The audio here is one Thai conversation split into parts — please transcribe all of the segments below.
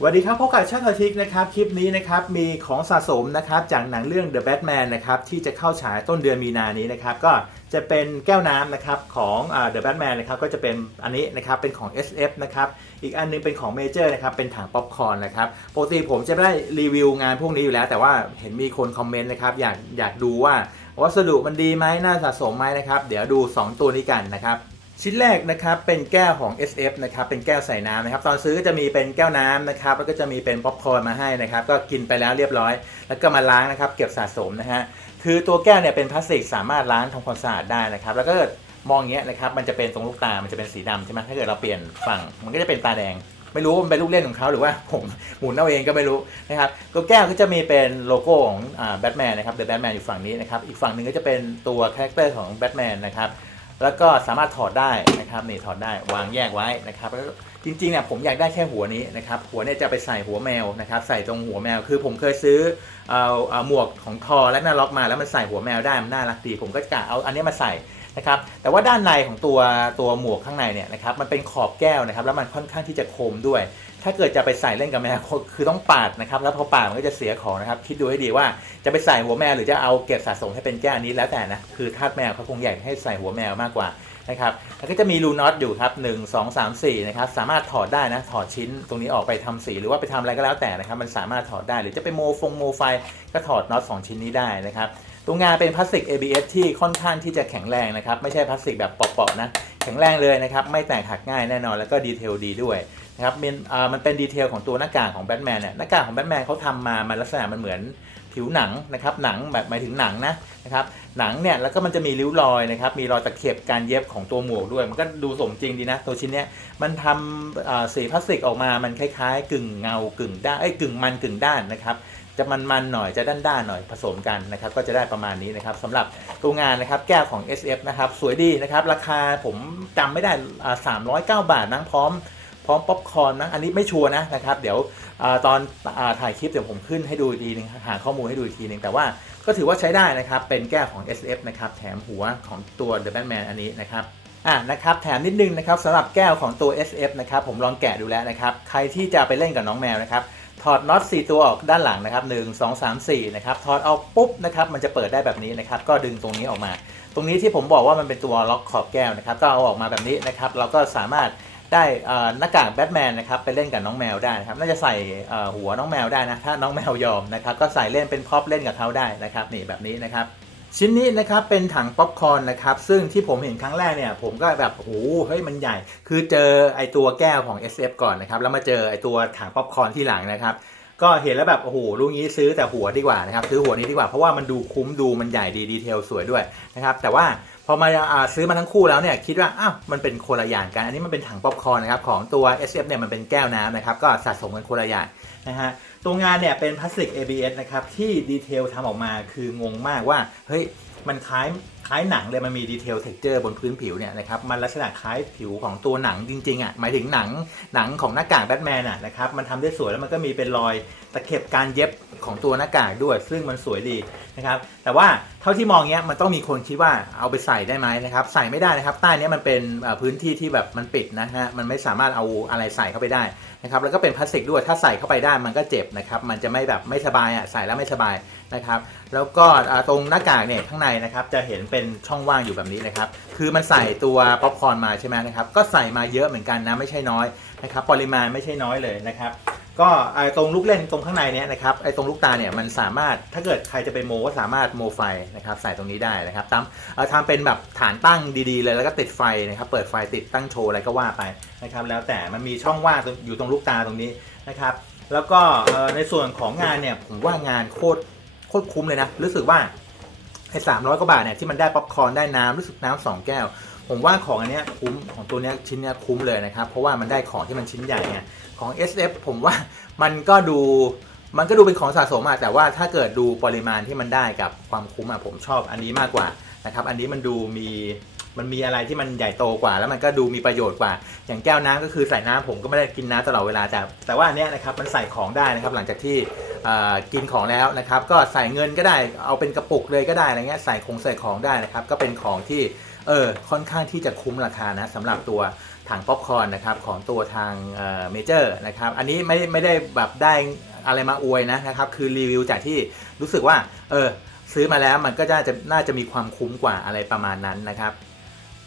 สวัสดีครับพบกับช่างทอทิกนะครับคลิปนี้นะครับมีของสะสมนะครับจากหนังเรื่อง The Batman นะครับที่จะเข้าฉายต้นเดือนมีนานี้นะครับก็จะเป็นแก้วน้ำนะครับของ The Batman นะครับก็จะเป็นอันนี้นะครับเป็นของ SF นะครับอีกอันนึงเป็นของ Major นะครับเป็นถังป๊อปคอร์นนะครับปกติผมจะไม่ได้รีวิวงานพวกนี้อยู่แล้ว แต่ว่าเห็นมีคนคอมเมนต์นะครับอยากอยากดูว่าวัสดุมันดีไหมน่าสะสมไหมนะครับเดี๋ยวดู 2 ตัวนี้กันนะครับ ชิ้นแรกนะครับเป็นแก้วของ SF นะครับเป็นแก้วใส่น้ำนะครับตอนซื้อก็จะมีเป็นแก้วน้ำนะครับแล้วก็จะมีเป็นป๊อปคอร์นมาให้นะครับก็กินไปแล้วเรียบร้อย แล้วก็มาล้างนะครับเก็บสะสมนะฮะคือตัวแก้วเนี่ยเป็นพลาสติกสามารถล้างทำความสะอาดได้นะครับแล้วก็มองอย่างเงี้ยนะครับมันจะเป็นตรงลูกตา มันจะเป็นสีดำใช่ไหมถ้าเกิดเราเปลี่ยนฝั่งมันก็จะเป็นตาแดง ไม่รู้ว่ามันเป็นลูกเล่นของเขาหรือว่าผมหมุนเอาเองก็ไม่รู้นะครับตัวแก้วก็จะมีเป็นโลโก้ของแบทแมนนะครับเดอะแบทแมนอยู่ฝั่งนี้นะครับอีกฝั่งหนึ่งก็จะเป็นตัวคาแรคเตอร์ของแบทแมนนะครับ แล้วก็สามารถถอดได้นะครับนี่ถอดได้วางแยกไว้นะครับแล้วจริงๆเนี่ยผมอยากได้แค่หัวนี้นะครับหัวเนี่ยจะไปใส่หัวแมวนะครับใส่ตรงหัวแมวคือผมเคยซื้อเอาเอาหมวกของทอและนาล็อกมาแล้วมันใส่หัวแมวได้มันน่ารักดีผมก็กะเอาอันนี้มาใส่นะครับแต่ว่าด้านในของตัวตัวหมวกข้างในเนี่ยนะครับมันเป็นขอบแก้วนะครับแล้วมันค่อนข้างที่จะคมด้วย ถ้าเกิดจะไปใส่เล่นกับแมวคือต้องปาดนะครับ แล้วพอปาดมันก็จะเสียของนะครับ คิดดูให้ดีว่าจะไปใส่หัวแมวหรือจะเอาเก็บสะสมให้เป็นแก้วนี้แล้วแต่นะคือทาสแมวเขาคงอยากให้ใส่หัวแมวมากกว่านะครับแล้วก็จะมีรูน็อตอยู่ครับ1 2 3 4นะครับสามารถถอดได้นะถอดชิ้นตรงนี้ออกไปทำสีหรือว่าไปทำอะไรก็แล้วแต่นะครับมันสามารถถอดได้หรือจะไปโมฟงโมไฟก็ถอดน็อตสองชิ้นนี้ได้นะครับตัวงานเป็นพลาสติก ABS ที่ค่อนข้างที่จะแข็งแรงนะครับไม่ใช่พลาสติกแบบเปาะๆนะแข็งแรงเลยนะครับไม่แตกหักง่ายแน่นอนแล้วก็ดีเทลดีด้วย นะครับมันอ่ามันเป็นดีเทลของตัวหน้ากากของแบทแมนเนี่ยหน้ากากของแบทแมนเขาทำมามันลักษณะมันเหมือนผิวหนังนะครับหนังแบบหมายถึงหนังนะนะครับหนังเนี่ยแล้วก็มันจะมีริ้วรอยนะครับมีรอยตะเข็บการเย็บของตัวหมวกด้วย มันก็ดูสมจริงดีนะตัวชิ้นเนี้ยมันทำสีพลาสติกออกมามันคล้ายๆ กึ่งเงากึ่งด้านไอ้ยกึ่งมันกึ่งด้านนะครับจะมันๆหน่อยจะด้านๆหน่อยผสมกันนะครับก็จะได้ประมาณนี้นะครับสำหรับตัวงานนะครับแก้วของ SF นะครับสวยดีนะครับราคาผมจำไม่ได้อ่า309 บาทนั่งพร้อม ร้อมป๊อปคอร์นนะอันนี้ไม่ชัวร์นะนะครับ เดี๋ยวอตอนอถ่ายคลิปเดี๋ยวผมขึ้นให้ดูอีกทีนึงหาข้อมูลให้ดูอีกทีนึงแต่ว่าก็ถือว่าใช้ได้นะครับ เป็นแก้วของ SF นะครับแถมหัวของตัว The Batman อันนี้นะครับอะนะครับแถมนิดนึงนะครับสำหรับแก้วของตัว SF นะครับผมลองแกะดูแล้วนะครับ ใครที่จะไปเล่นกับน้องแมวนะครับถอดน็อต4 ตัวออกด้านหลังนะครับ 1 2 3 4 นะครับ ถอดออกปุ๊บนะครับ มันจะเปิดได้แบบนี้นะครับ ก็ดึงตรงนี้ออกมา ตรงนี้ที่ผมบอกว่ามันเป็นตัวล็อกขอบแก้วนะครับ ก็เอาออกมาแบบนี้นะครับ เราก็สามารถ ได้หน้ากากแบทแมนนะครับไปเล่นกับน้องแมวได้นะครับน่าจะใส่หัวน้องแมวได้นะถ้าน้องแมวยอมนะครับก็ใส่เล่นเป็นพ็อปเล่นกับเขาได้นะครับนี่แบบนี้นะครับชิ้นนี้นะครับเป็นถังป๊อปคอร์นนะครับซึ่งที่ผมเห็นครั้งแรกเนี่ยผมก็แบบโอ้โหเฮ้ยมันใหญ่ คือเจอไอตัวแก้วของ SF ก่อนนะครับแล้วมาเจอไอตัวถังป๊อปคอร์นที่หลังนะครับก็เห็นแล้วแบบโอ้โหลูกนี้ซื้อแต่หัวดีกว่านะครับซื้อหัวนี้ดีกว่าเพราะว่ามันดูคุ้มดูมันใหญ่ดีดีเทลสวยด้วยนะครับแต่ว่า พอมาอ่าซื้อมาทั้งคู่แล้วเนี่ยคิดว่าอ้าวมันเป็นคนละอย่างกัน อันนี้มันเป็นถังป๊อปคอร์นนะครับของตัว SF เนี่ยมันเป็นแก้วน้ำนะครับก็สะสมกันคนละอย่างนะฮะตัวงานเนี่ยเป็นพลาสติก ABS นะครับที่ดีเทลทำออกมาคืองงมากว่าเฮ้ยมันคล้ายคล้ายหนังเลยมันมีดีเทลเท็กเจอร์บนพื้นผิวเนี่ยนะครับมันลักษณะคล้ายผิวของตัวหนังจริงๆอะหมายถึงหนังหนังของหน้ากากแบทแมนอะนะครับมันทำได้สวยแล้วมันก็มีเป็นรอยตะเข็บการเย็บของตัวหน้ากากด้วย ซึ่งมันสวยดีนะครับแต่ว่า ท่าที่มองเนี้ยมันต้องมีคนคิดว่าเอาไปใส่ได้ไหมนะครับ ใส่ไม่ได้นะครับ ใต้เนี้ยมันเป็นพื้นที่ที่แบบมันปิดนะฮะมันไม่สามารถเอาอะไรใส่เข้าไปได้นะครับแล้วก็เป็นพลาสติกด้วยถ้าใส่เข้าไปได้มันก็เจ็บนะครับมันจะไม่แบบไม่สบายอะใส่แล้วไม่สบายนะครับแล้วก็ตรงหน้ากากเนี่ยข้างในนะครับจะเห็นเป็นช่องว่างอยู่แบบนี้นะครับคือมันใส่ตัวป๊อปคอร์นมาใช่ไหมนะครับก็ใส่มาเยอะเหมือนกันนะไม่ใช่น้อยนะครับปริมาณไม่ใช่น้อยเลยนะครับ ก็ไอ้ตรงลูกเล่นตรงข้างในเนี่ยนะครับไอ้ตรงลูกตาเนี่ยมันสามารถถ้าเกิดใครจะไปโมก็สามารถโมไฟนะครับใส่ตรงนี้ได้นะครับตามเอ่อทำเป็นแบบฐานตั้งดีๆเลยแล้วก็ติดไฟนะครับเปิดไฟติดตั้งโชว์อะไรก็ว่าไปนะครับแล้วแต่มันมีช่องว่างตรงอยู่ตรงลูกตาตรงนี้นะครับแล้วก็เอ่อในส่วนของงานเนี่ยผมว่างานโคตรโคตรคุ้มเลยนะรู้สึกว่าไอ้สามร้อยกว่าบาทเนี่ยที่มันได้ป๊อปคอร์นได้น้ำรู้สึกน้ำสองแก้ว ผมว่าของอันเนี้ยคุ้มของตัวเนี้ยชิ้นเนี้ยคุ้มเลยนะครับ เพราะว่ามันได้ของที่มันชิ้นใหญ่ไงของ SF ผมว่ามันก็ดูมันก็ดูเป็นของสะสมอะแต่ว่าถ้าเกิดดูปริมาณที่มันได้กับความคุ้มอะผมชอบอันนี้มากกว่านะครับ อันนี้มันดูมีมันมีอะไรที่มันใหญ่โตกว่า แล้วมันก็ดูมีประโยชน์กว่า อย่างแก้วน้ำก็คือใส่น้ำผมก็ไม่ได้กินน้ำตลอดเวลาแต่แต่ว่าอันเนี้ยนะครับมันใส่ของได้นะครับหลังจากที่กินของแล้วนะครับ ก็ใส่เงินก็ได้เอาเป็นกระปุกเลยก็ได้อะไรเงี้ยใส่คงใส่ของได้นะครับ ก็เป็นของที่ เออค่อนข้างที่จะคุ้มราคานะสำหรับตัวถังป๊อปคอร์นนะครับของตัวทางเมเจอร์นะครับอันนี้ไม่ได้ไม่ได้แบบได้อะไรมาอวยนะนะครับคือรีวิวจากที่รู้สึกว่าเออซื้อมาแล้วมันก็น่าจะน่าจะมีความคุ้มกว่าอะไรประมาณนั้นนะครับ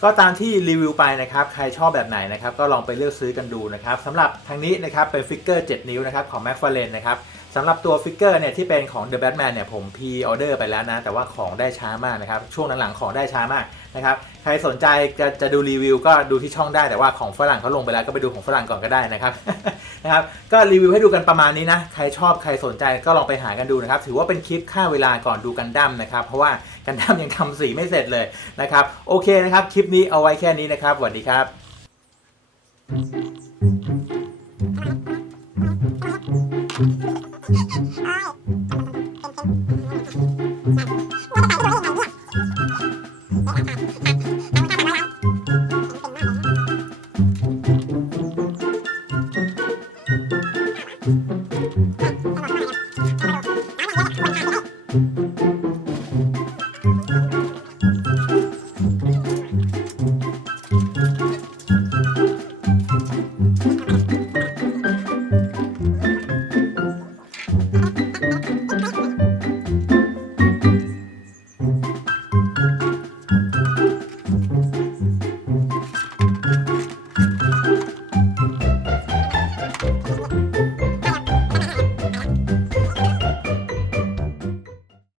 ก็ตามที่รีวิวไปนะครับ ใครชอบแบบไหนนะครับ ก็ลองไปเลือกซื้อกันดูนะครับสำหรับทางนี้นะครับเป็นฟิกเกอร์ 7 นิ้วนะครับของ m c f a r l a n e นะครับ สำหรับตัวฟิกเกอร์เนี่ยที่เป็นของ The Batman เนี่ยผมพีออเดอร์ไปแล้วนะ แต่ว่าของได้ช้ามากนะครับ ช่วงหลังๆของได้ช้ามากนะครับ ใครสนใจจะจะดูรีวิวก็ดูที่ช่องได้แต่ว่าของฝรั่งเขาลงไปแล้วก็ไปดูของฝรั่งก่อนก็ได้นะครับนะครับก็รีวิวให้ดูกันประมาณนี้นะ ใครชอบใครสนใจก็ลองไปหากันดูนะครับ ถือว่าเป็นคลิปค่าเวลาก่อนดูกันดั้มนะครับ เพราะว่ากันดั้มยังทำสีไม่เสร็จเลยนะครับโอเคนะครับคลิปนี้เอาไว้แค่นี้นะครับสวัสดีครับ Alright.